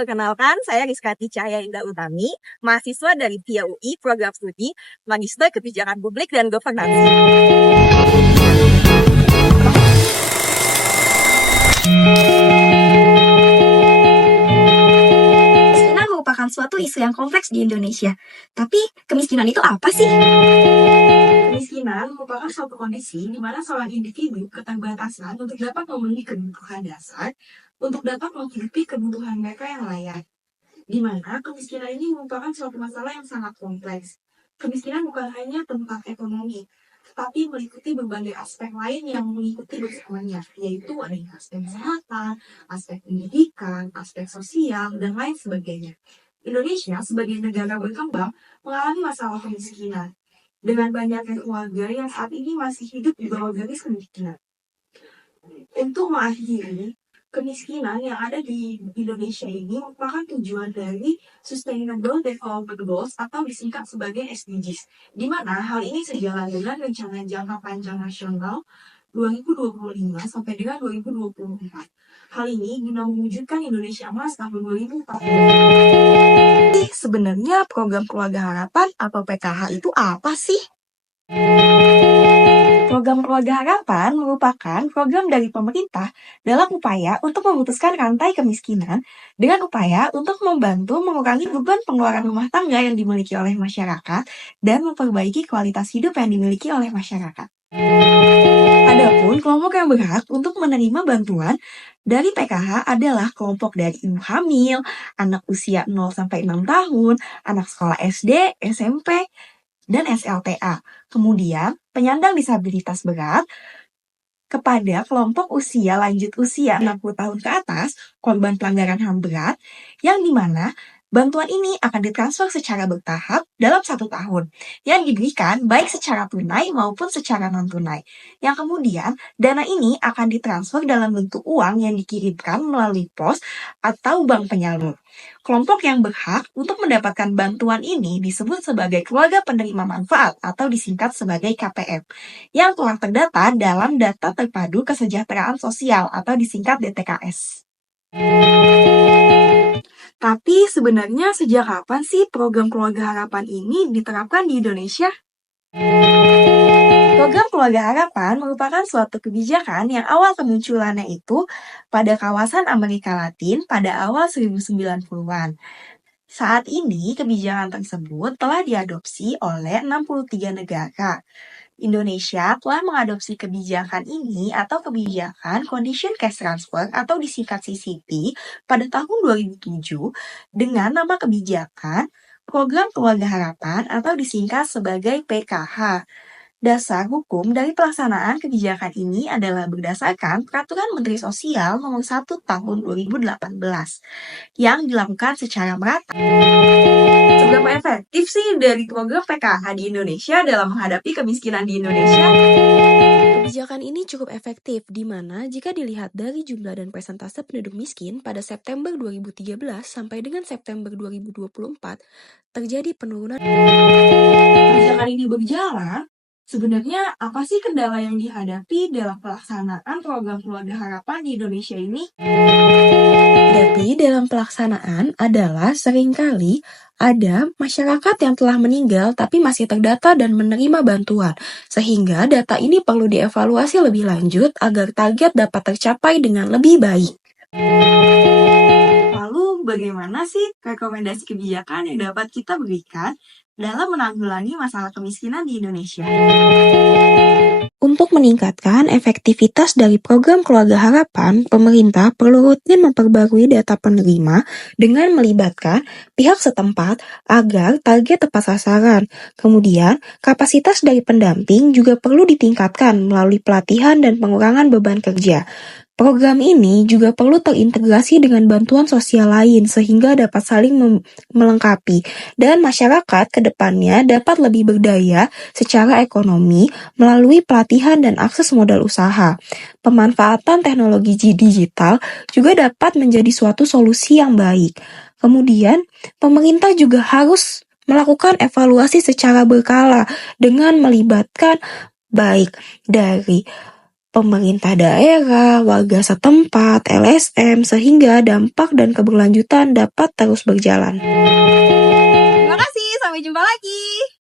Perkenalkan, saya Rizkati Cahaya Indah Utami, mahasiswa dari VIA UI, Program Studi, Magister Kebijakan Publik dan Governansi. Kemiskinan merupakan suatu isu yang kompleks di Indonesia. Tapi, kemiskinan itu apa sih? Kemiskinan merupakan suatu kondisi di mana seorang individu keterbatasan untuk dapat memenuhi kebutuhan dasar untuk dapat menghidupi kebutuhan mereka yang layak. Di mana kemiskinan ini merupakan suatu masalah yang sangat kompleks. Kemiskinan bukan hanya tentang ekonomi, tetapi meliputi berbagai aspek lain yang mengikuti bersamanya, yaitu adanya aspek kesehatan, aspek pendidikan, aspek sosial, dan lain sebagainya. Indonesia sebagai negara berkembang mengalami masalah kemiskinan, dengan banyaknya keluarga yang saat ini masih hidup di bawah garis kemiskinan. Untuk mengakhiri kemiskinan yang ada di Indonesia ini merupakan tujuan dari Sustainable Development Goals atau disingkat sebagai SDGs, di mana hal ini sejalan dengan rencana jangka panjang nasional 2025 sampai dengan 2024. Hal ini guna mewujudkan Indonesia Emas tahun 2040. Sebenarnya program Keluarga Harapan atau PKH itu apa sih? Program Keluarga Harapan merupakan program dari pemerintah dalam upaya untuk memutuskan rantai kemiskinan dengan upaya untuk membantu mengurangi beban pengeluaran rumah tangga yang dimiliki oleh masyarakat dan memperbaiki kualitas hidup yang dimiliki oleh masyarakat. Adapun kelompok yang berhak untuk menerima bantuan dari PKH adalah kelompok dari ibu hamil, anak usia 0-6 tahun, anak sekolah SD, SMP, dan SLTA. Kemudian, penyandang disabilitas berat, kepada kelompok usia lanjut usia 60 tahun ke atas, korban pelanggaran HAM berat, yang dimana bantuan ini akan ditransfer secara bertahap dalam 1 tahun, yang diberikan baik secara tunai maupun secara non-tunai. Yang kemudian, dana ini akan ditransfer dalam bentuk uang yang dikirimkan melalui pos atau bank penyalur. Kelompok yang berhak untuk mendapatkan bantuan ini disebut sebagai keluarga penerima manfaat atau disingkat sebagai KPM, yang telah terdata dalam Data Terpadu Kesejahteraan Sosial atau disingkat DTKS. Tapi sebenarnya sejak kapan sih program Keluarga Harapan ini diterapkan di Indonesia? Program Keluarga Harapan merupakan suatu kebijakan yang awal kemunculannya itu pada kawasan Amerika Latin pada awal 1990-an. Saat ini, kebijakan tersebut telah diadopsi oleh 63 negara. Indonesia telah mengadopsi kebijakan ini atau kebijakan Condition Cash Transfer atau disingkat CCT pada tahun 2007 dengan nama kebijakan Program Keluarga Harapan atau disingkat sebagai PKH. Dasar hukum dari pelaksanaan kebijakan ini adalah berdasarkan Peraturan Menteri Sosial Nomor 1 Tahun 2018 yang dilakukan secara merata. Seberapa efektif sih dari program PKH di Indonesia dalam menghadapi kemiskinan di Indonesia? Kebijakan ini cukup efektif, di mana jika dilihat dari jumlah dan persentase penduduk miskin pada September 2013 sampai dengan September 2024, terjadi penurunan. Kebijakan ini berjalan, sebenarnya apa sih kendala yang dihadapi dalam pelaksanaan program Keluarga Harapan di Indonesia ini? Tapi dalam pelaksanaan adalah seringkali ada masyarakat yang telah meninggal tapi masih terdata dan menerima bantuan, sehingga data ini perlu dievaluasi lebih lanjut agar target dapat tercapai dengan lebih baik. Lalu bagaimana sih rekomendasi kebijakan yang dapat kita berikan dalam menanggulangi masalah kemiskinan di Indonesia? Untuk meningkatkan efektivitas dari program Keluarga Harapan, pemerintah perlu rutin memperbarui data penerima dengan melibatkan pihak setempat agar target tepat sasaran. Kemudian, kapasitas dari pendamping juga perlu ditingkatkan melalui pelatihan dan pengurangan beban kerja. Program ini juga perlu terintegrasi dengan bantuan sosial lain sehingga dapat saling melengkapi dan masyarakat ke depannya dapat lebih berdaya secara ekonomi melalui pelatihan dan akses modal usaha. Pemanfaatan teknologi digital juga dapat menjadi suatu solusi yang baik. Kemudian, pemerintah juga harus melakukan evaluasi secara berkala dengan melibatkan baik dari pemerintah daerah, warga setempat, LSM, sehingga dampak dan keberlanjutan dapat terus berjalan. Terima kasih, sampai jumpa lagi.